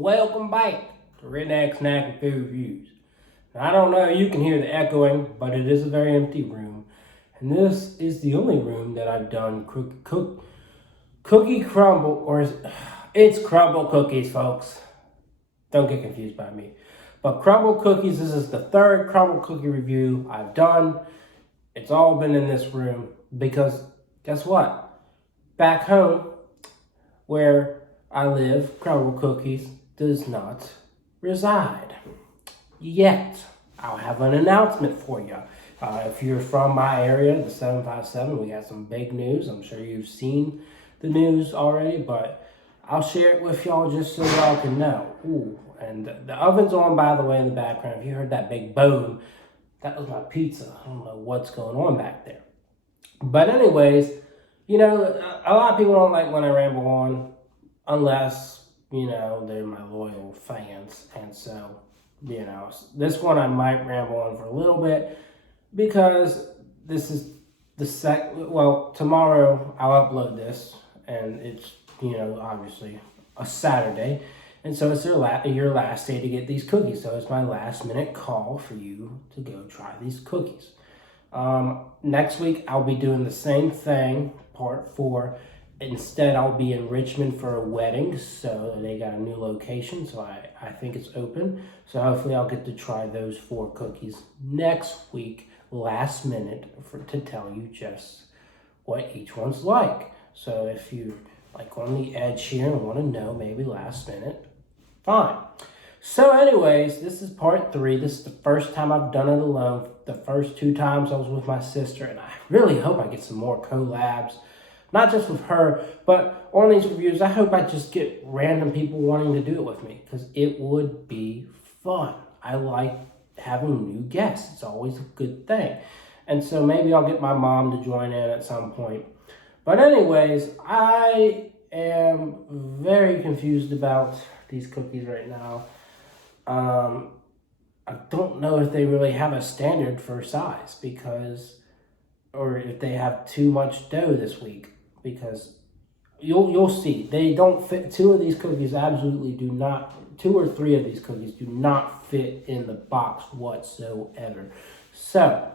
Welcome back to Redneck Snack and Food Reviews. Now, I don't know if you can hear the echoing, but it is a very empty room. And this is the only room that I've done cookie crumble, it's Crumbl cookies, folks. Don't get confused by me. But Crumbl cookies, this is the third Crumbl cookie review I've done. It's all been in this room because guess what? Back home, where I live, Crumbl Cookies does not reside yet. I'll have an announcement for you. If you're from my area, the 757, we got some big news. I'm sure you've seen the news already, but I'll share it with y'all just so y'all can know. Ooh, and the oven's on, by the way, in the background. If you heard that big boom, that was my pizza. I don't know what's going on back there. But anyways, you know, a lot of people don't like when I ramble on unless, you know, they're my loyal fans. And so, you know, this one I might ramble on for a little bit because this is tomorrow I'll upload this and it's, you know, obviously a Saturday. And so it's your last day to get these cookies. So it's my last minute call for you to go try these cookies. Next week, I'll be doing the same thing, part 4. Instead, I'll be in Richmond for a wedding. So they got a new location. So I think it's open. So hopefully I'll get to try those 4 cookies next week, last minute, to tell you just what each one's like. So if you like on the edge here and want to know maybe last minute, fine. So anyways, this is part 3. This is the first time I've done it alone. The first 2 times I was with my sister, and I really hope I get some more collabs. Not just with her, but on these reviews, I hope I just get random people wanting to do it with me, because it would be fun. I like having new guests. It's always a good thing. And so maybe I'll get my mom to join in at some point. But anyways, I am very confused about these cookies right now. I don't know if they really have a standard for size or if they have too much dough this week, because you'll see they don't fit. 2 of these cookies absolutely do not. 2 or 3 of these cookies do not fit in the box whatsoever. So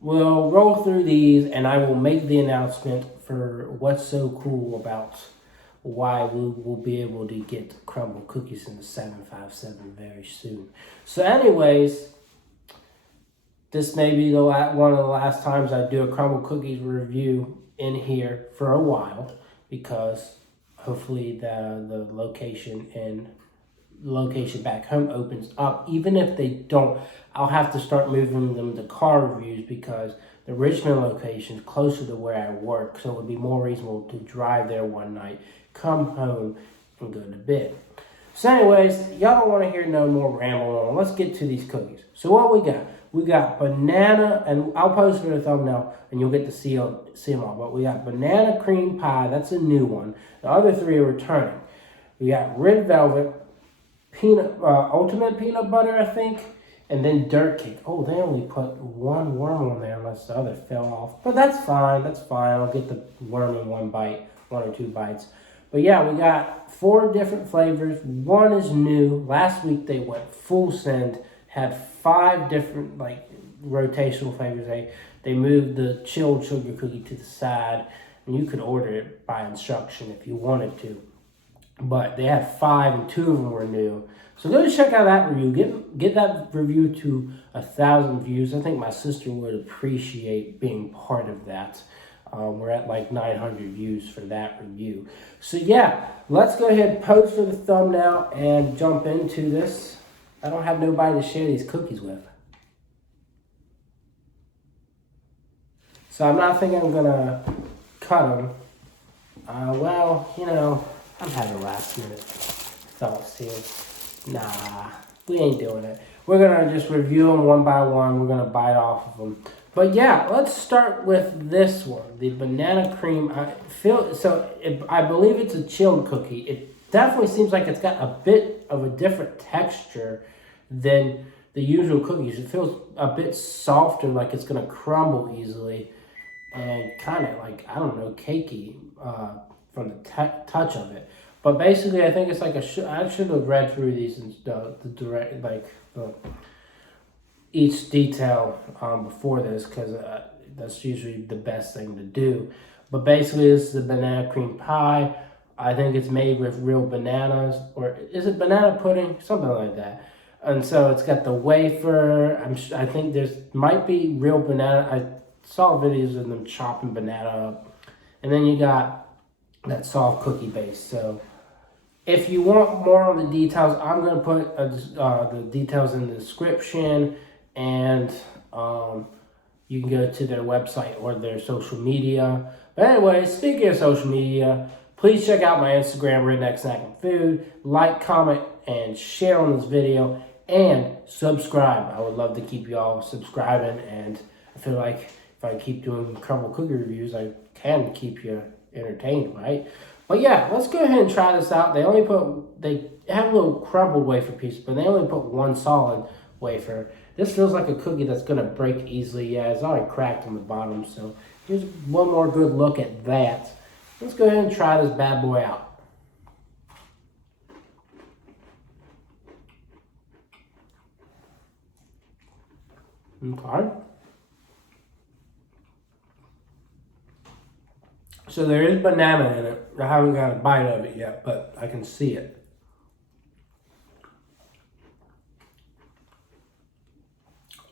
we'll roll through these, and I will make the announcement for what's so cool about why we will be able to get Crumbl cookies in the 757 very soon. So anyways, this may be one of the last times I do a Crumbl cookies review in here for a while, because hopefully the location back home opens up. Even if they don't, I'll have to start moving them to car reviews, because the Richmond location is closer to where I work, so it would be more reasonable to drive there one night, come home, and go to bed. So anyways, y'all don't want to hear no more ramble on. Let's get to these cookies. So what we got? We got banana, and I'll post for the thumbnail, and you'll get to see them all. But we got banana cream pie. That's a new one. The other 3 are returning. We got red velvet, ultimate peanut butter, I think, and then dirt cake. Oh, they only put 1 worm on there unless the other fell off. But that's fine. That's fine. I'll get the worm in 1 bite, 1 or 2 bites. But yeah, we got 4 different flavors. 1 is new. Last week they went full send. Had 5 different rotational flavors. They moved the chilled sugar cookie to the side, and you could order it by instruction if you wanted to. But they had 5, and 2 of them were new. So go check out that review. Get that review to 1,000 views. I think my sister would appreciate being part of that. We're at like 900 views for that review. So yeah, let's go ahead and post for the thumbnail and jump into this. I don't have nobody to share these cookies with. So I'm not thinking I'm gonna cut them. Well, you know, I'm having last minute thoughts here. Nah, we ain't doing it. We're gonna just review them one by one. We're gonna bite off of them. But yeah, let's start with this one, the banana cream. I believe it's a chilled cookie. It definitely seems like it's got a bit of a different texture than the usual cookies. It feels a bit softer, like it's gonna crumble easily, and kind of like, I don't know, cakey from the touch of it. But basically, I think it's like I should have read through these and the direct each detail before this, because that's usually the best thing to do. But basically, this is the banana cream pie. I think it's made with real bananas, or is it banana pudding? Something like that. And so it's got the wafer. I think there's might be real banana. I saw videos of them chopping banana up, and then you got that soft cookie base. So if you want more on the details, I'm going to put the details in the description, and you can go to their website or their social media. But anyway, speaking of social media, please check out my Instagram, Redneck Snack and Food. Like, comment, and share on this video, and subscribe. I would love to keep y'all subscribing, and I feel like if I keep doing Crumbl cookie reviews, I can keep you entertained, right? But yeah, let's go ahead and try this out. They have a little crumbled wafer piece, but they only put one solid wafer. This feels like a cookie that's gonna break easily. Yeah, it's already cracked on the bottom, so here's one more good look at that. Let's go ahead and try this bad boy out. Okay. So there is banana in it. I haven't got a bite of it yet, but I can see it.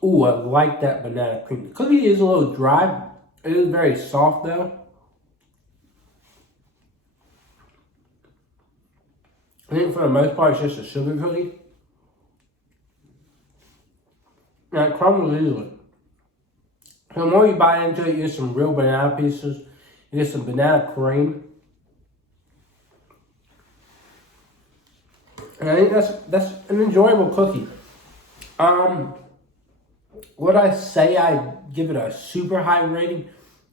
Ooh, I like that banana cream. The cookie is a little dry. It is very soft though. I think for the most part it's just a sugar cookie. Now it crumbles easily. So the more you bite into it, you get some real banana pieces. You get some banana cream. And I think that's an enjoyable cookie. Would I say I give it a super high rating?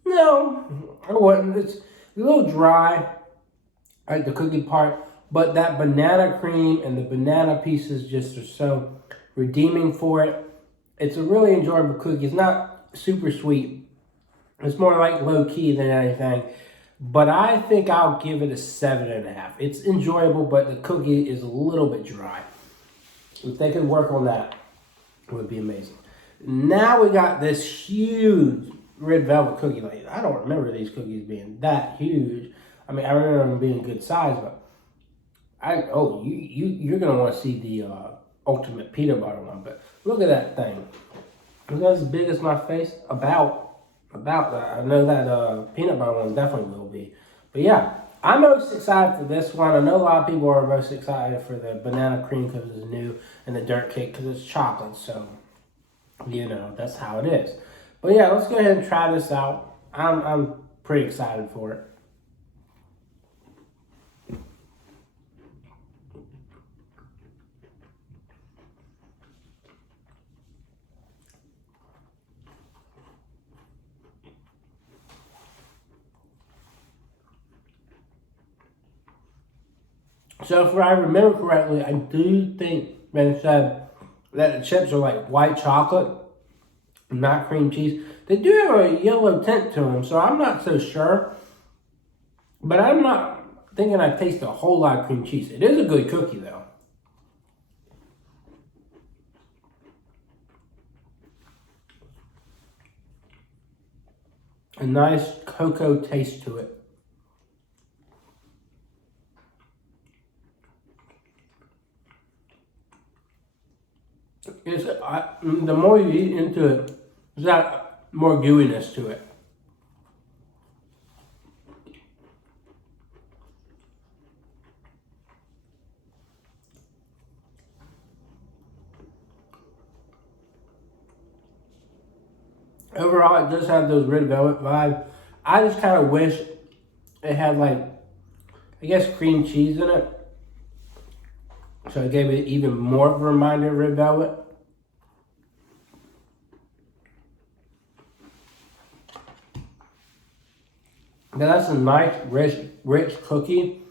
No, I wouldn't. It's a little dry, like the cookie part, but that banana cream and the banana pieces just are so redeeming for it. It's a really enjoyable cookie. It's not super sweet. It's more like low key than anything. But I think I'll give it a 7.5. It's enjoyable, but the cookie is a little bit dry. If they could work on that, it would be amazing. Now we got this huge red velvet cookie. Like, I don't remember these cookies being that huge. I mean, I remember them being good size, but you're gonna want to see the ultimate peanut butter one. But look at that thing. Look as big as my face. About that. I know that peanut butter one definitely will be. But yeah, I'm most excited for this one. I know a lot of people are most excited for the banana cream because it's new, and the dirt cake because it's chocolate. So, you know, that's how it is. But yeah, let's go ahead and try this out. I'm pretty excited for it. So if I remember correctly, I do think they said that the chips are like white chocolate, not cream cheese. They do have a yellow tint to them, so I'm not so sure. But I'm not thinking I taste a whole lot of cream cheese. It is a good cookie though. A nice cocoa taste to it. The more you eat into it, there's got more gooiness to it. Overall, it does have those red velvet vibes. I just kind of wish it had, like, I guess cream cheese in it. So it gave it even more of a reminder of red velvet. Now that's a nice, rich cookie.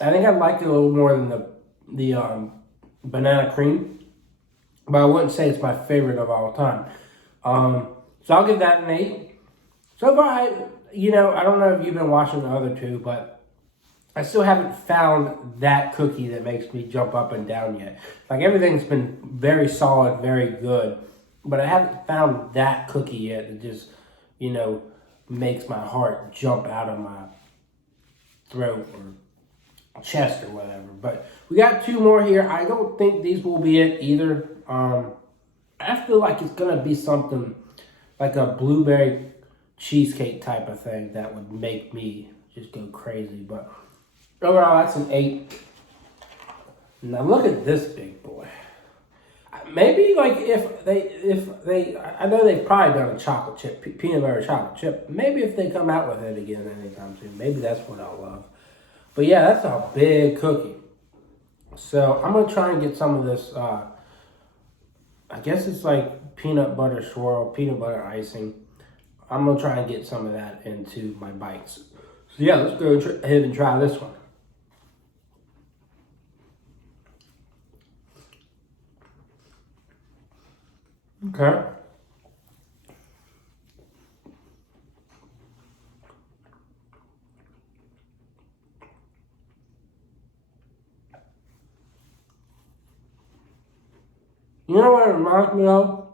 I think I liked it a little more than the banana cream, but I wouldn't say it's my favorite of all time. So I'll give that an 8. So far, I don't know if you've been watching the other two, but I still haven't found that cookie that makes me jump up and down yet. Like everything's been very solid, very good, but I haven't found that cookie yet that just, you know, makes my heart jump out of my throat or chest or whatever. But we got 2 more here. I don't think these will be it either. I feel like it's gonna be something like a blueberry cheesecake type of thing that would make me just go crazy. But overall, that's an 8. Now look at this big boy. Maybe like if they, I know they've probably done a chocolate chip, peanut butter chocolate chip. Maybe if they come out with it again anytime soon, maybe that's what I'll love. But yeah, that's a big cookie. So I'm gonna try and get some of this. I guess it's like peanut butter swirl, peanut butter icing. I'm gonna try and get some of that into my bites. So yeah, let's go ahead and try this one. Okay. You know what it reminds me of?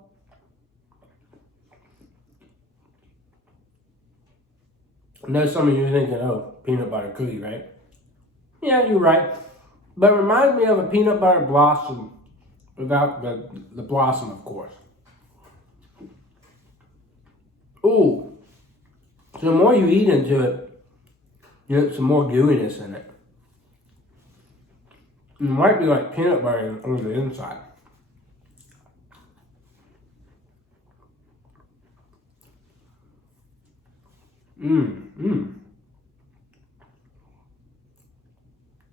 I know some of you are thinking, oh, peanut butter cookie, right? Yeah, you're right. But it reminds me of a peanut butter blossom without the blossom, of course. Ooh. So the more you eat into it, you get some more gooiness in it. It might be like peanut butter on the inside.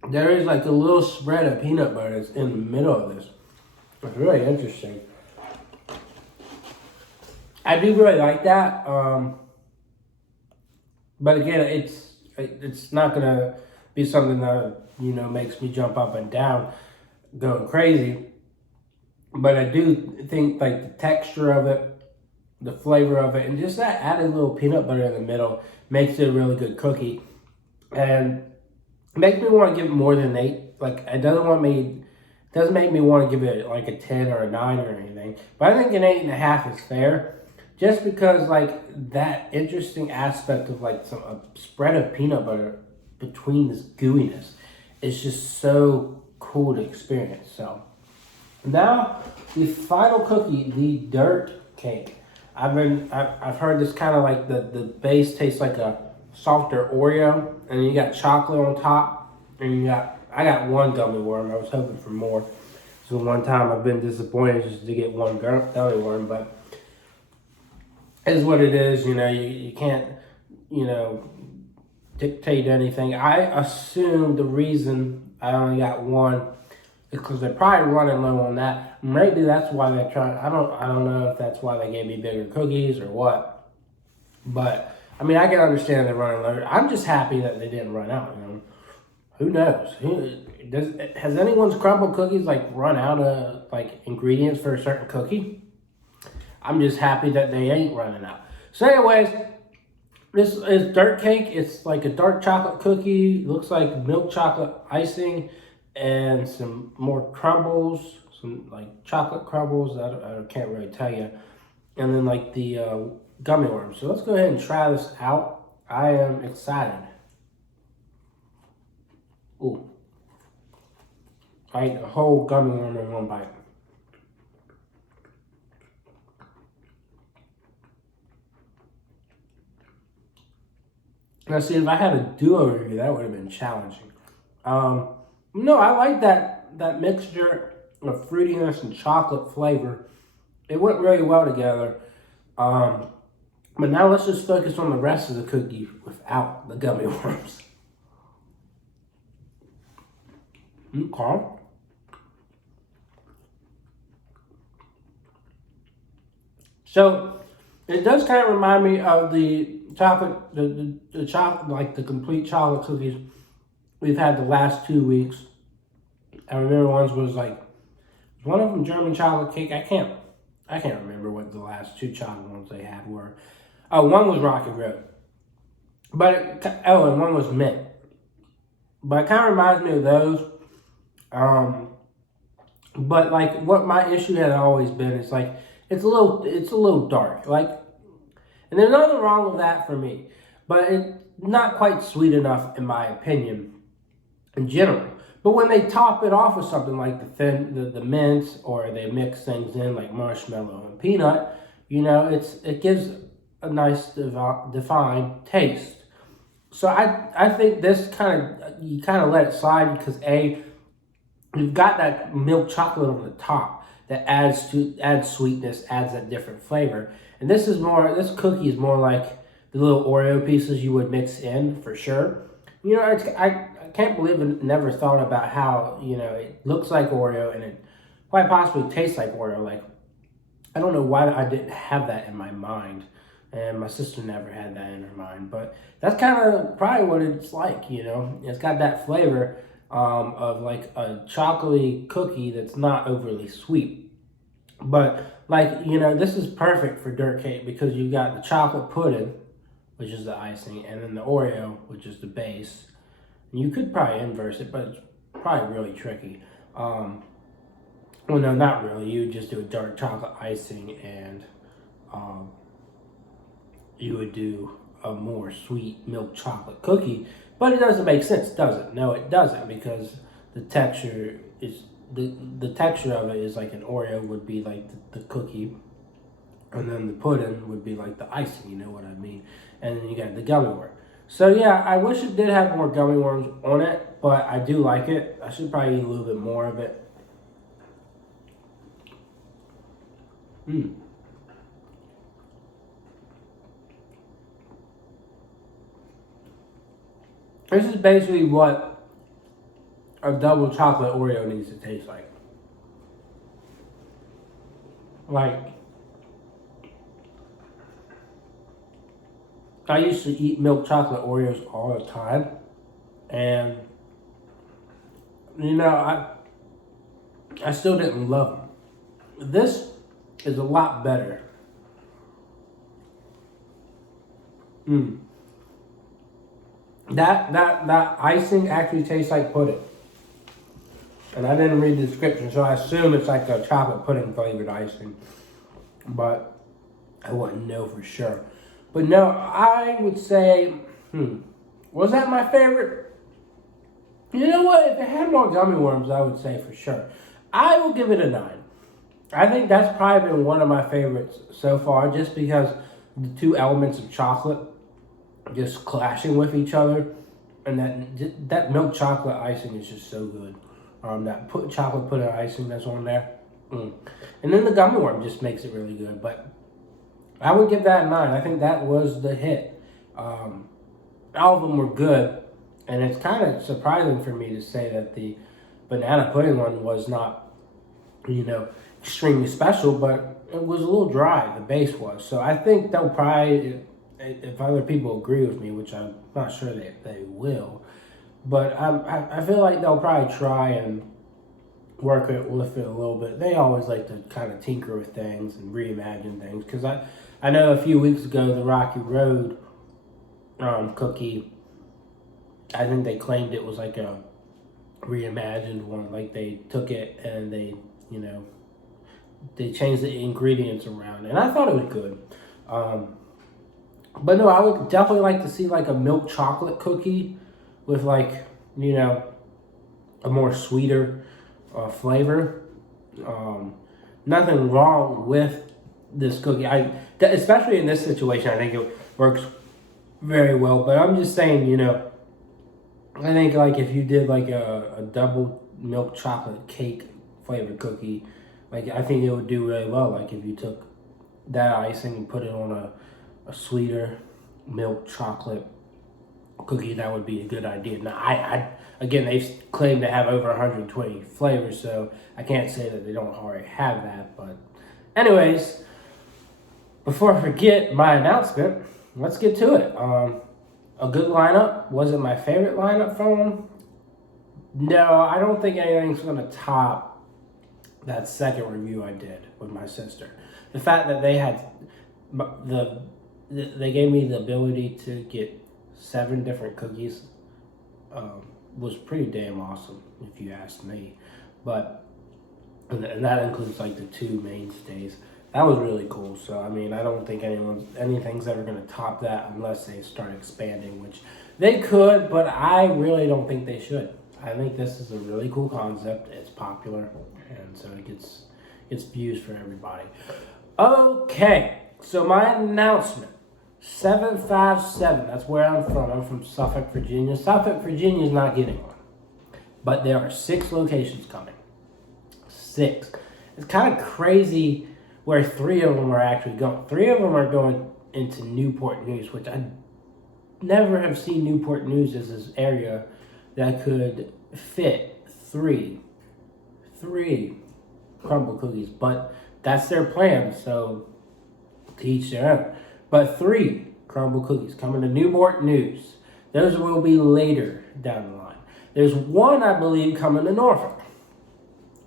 There is like a little spread of peanut butter that's in the middle of this. It's really interesting. I do really like that. But again, it's not gonna be something that, you know, makes me jump up and down, going crazy. But I do think like the texture of it, the flavor of it, and just that added little peanut butter in the middle makes it a really good cookie. And it makes me want to give it more than an 8. Like it doesn't make me want to give it like a 10 or a 9 or anything. But I think an 8.5 is fair. Just because like that interesting aspect of like a spread of peanut butter between this gooiness is just so cool to experience. So now the final cookie, the dirt cake. I've heard this kind of like the base tastes like a softer Oreo, and you got chocolate on top, and I got 1 gummy worm. I was hoping for more. So one time I've been disappointed just to get 1 gummy worm, but it is what it is. You know, you can't, you know, dictate anything. I assume the reason I only got 1 because they're probably running low on that. Maybe that's why they're trying. I don't know if that's why they gave me bigger cookies or what. But I mean, I can understand they're running low. I'm just happy that they didn't run out. You know, who knows? Has anyone's Crumbl cookies like run out of like ingredients for a certain cookie? I'm just happy that they ain't running out. So, anyways, this is dirt cake. It's like a dark chocolate cookie. Looks like milk chocolate icing. And some more crumbles, some like chocolate crumbles. I can't really tell you. And then like the gummy worms. So let's go ahead and try this out. I am excited. Ooh. I ate a whole gummy worm in 1 bite. Now see, if I had a duo review, that would have been challenging. No, I like that mixture of fruitiness and chocolate flavor. It went really well together. But now let's just focus on the rest of the cookie without the gummy worms. Okay. So it does kind of remind me of the chocolate, the chocolate, like the complete chocolate cookies we've had the last 2 weeks. I remember was one of them German chocolate cake. I can't remember what the last 2 chocolate ones they had were. Oh, one was Rocky Road. And one was mint. But it kind of reminds me of those. Um, but like what my issue had always been is like it's a little dark. Like, and there's nothing wrong with that for me, but it's not quite sweet enough in my opinion in general. But when they top it off with something like the mints, or they mix things in like marshmallow and peanut, it gives a nice defined taste. So I think this you kind of let it slide because you've got that milk chocolate on the top that adds sweetness, adds that different flavor. And this cookie is more like the little Oreo pieces you would mix in for sure. I can't believe I never thought about how it looks like Oreo and it quite possibly tastes like Oreo. Like, I don't know why I didn't have that in my mind, and my sister never had that in her mind. But that's kind of probably what it's like. It's got that flavor of like a chocolatey cookie that's not overly sweet. But like this is perfect for dirt cake because you've got the chocolate pudding, which is the icing, and then the Oreo, which is the base. And you could probably inverse it, but it's probably really tricky. Well, no, not really. You would just do a dark chocolate icing, and um, you would do a more sweet milk chocolate cookie. But it doesn't make sense, does it? No, it doesn't, because the texture is the texture of it is like an Oreo would be like the cookie, and then the pudding would be like the icing. You know what I mean? And then you got the gummy worm. So yeah, I wish it did have more gummy worms on it, but I do like it. I should probably eat a little bit more of it. Mm. This is basically what a double chocolate Oreo needs to taste like. Like, I used to eat milk chocolate Oreos all the time, and I still didn't love them. This is a lot better. Mm. That icing actually tastes like pudding. And I didn't read the description, so I assume it's like a chocolate pudding flavored icing. But I wouldn't know for sure. But no, I would say, was that my favorite? You know what? If it had more gummy worms, I would say for sure. I will give it a 9. I think that's probably been one of my favorites so far, just because the two elements of chocolate just clashing with each other, and that milk chocolate icing is just so good. Chocolate pudding icing that's on there, and then the gummy worm just makes it really good. But I would give that a 9. I think that was the hit. All of them were good, and it's kind of surprising for me to say that the banana pudding one was not, extremely special, but it was a little dry. The base was. So I think they'll probably, if other people agree with me, which I'm not sure they will, but I feel like they'll probably try and work it with it a little bit. They always like to kind of tinker with things and reimagine things, because I know a few weeks ago the Rocky Road cookie, I think they claimed it was like a reimagined one. Like, they took it and they changed the ingredients around, and I thought it was good. But no, I would definitely like to see like a milk chocolate cookie with like a more sweeter flavor. Nothing wrong with this cookie. Especially in this situation, I think it works very well. But I'm just saying, I think like if you did like a double milk chocolate cake flavored cookie, like I think it would do really well. Like if you took that icing and put it on a sweeter milk chocolate cookie, that would be a good idea. Now, again, they claim to have over 120 flavors, so I can't say that they don't already have that. But anyways, before I forget my announcement, let's get to it. A good lineup. Was it my favorite lineup from them? No, I don't think anything's going to top that second review I did with my sister. The fact that they had they gave me the ability to get 7 different cookies was pretty damn awesome, if you ask me. But and that includes like the two mainstays. That was really cool. So I mean, I don't think anything's ever going to top that unless they start expanding, which they could, but I really don't think they should. I think this is a really cool concept. It's popular, and so it gets views for everybody. Okay, so my announcement. 757, that's where I'm from. I'm from Suffolk, Virginia. Suffolk, Virginia is not getting one. But there are 6 locations coming. 6. It's kind of crazy where 3 of them are actually going. 3 of them are going into Newport News, which I never have seen Newport News as this area that could fit 3 Crumbl cookies. But that's their plan, so to each their own. But 3 Crumbl cookies coming to Newport News. Those will be later down the line. There's 1, I believe, coming to Norfolk.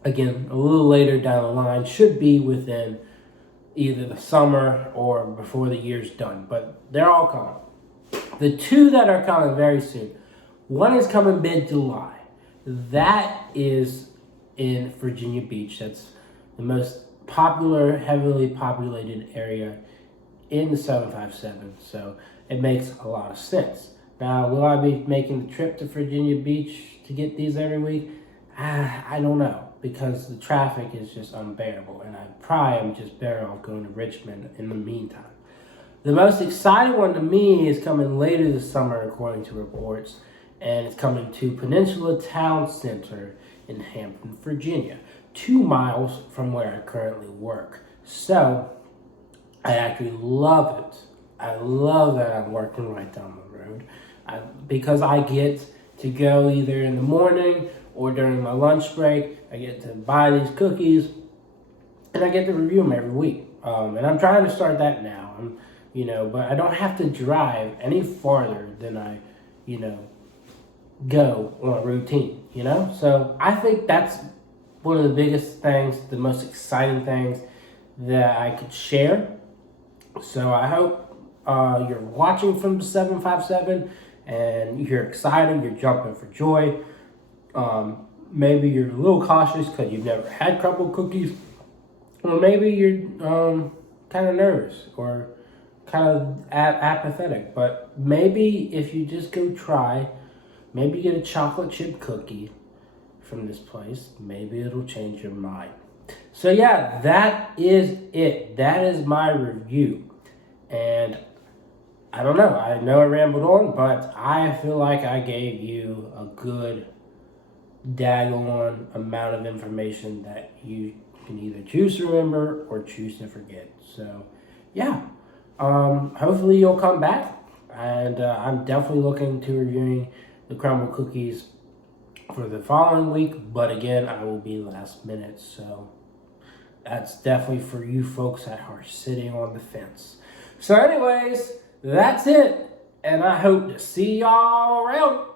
Again, a little later down the line. Should be within either the summer or before the year's done. But they're all coming. The 2 that are coming very soon. 1 is coming mid-July. That is in Virginia Beach. That's the most popular, heavily populated area in the 757, so it makes a lot of sense. Now, will I be making the trip to Virginia Beach to get these every week? I don't know, because the traffic is just unbearable, and I probably am just better off going to Richmond in the meantime. The most exciting one to me is coming later this summer, according to reports, and it's coming to Peninsula Town Center in Hampton, Virginia, 2 miles from where I currently work. So I actually love it. I love that I'm working right down the road because I get to go either in the morning or during my lunch break. I get to buy these cookies and I get to review them every week. And I'm trying to start that now. But I don't have to drive any farther than I, go on a routine, So I think that's one of the biggest things, the most exciting things that I could share. So I hope you're watching from the 757 and you're excited, you're jumping for joy. Maybe you're a little cautious because you've never had Crumbl cookies. Or maybe you're kind of nervous or kind of apathetic. But maybe if you just go try, maybe get a chocolate chip cookie from this place, maybe it'll change your mind. So yeah, that is it. That is my review. And I don't know. I know I rambled on, but I feel like I gave you a good daggone amount of information that you can either choose to remember or choose to forget. So yeah, hopefully you'll come back. And I'm definitely looking to reviewing the Crumbl cookies for the following week. But again, I will be last minute. So that's definitely for you folks that are sitting on the fence. So anyways, that's it. And I hope to see y'all around.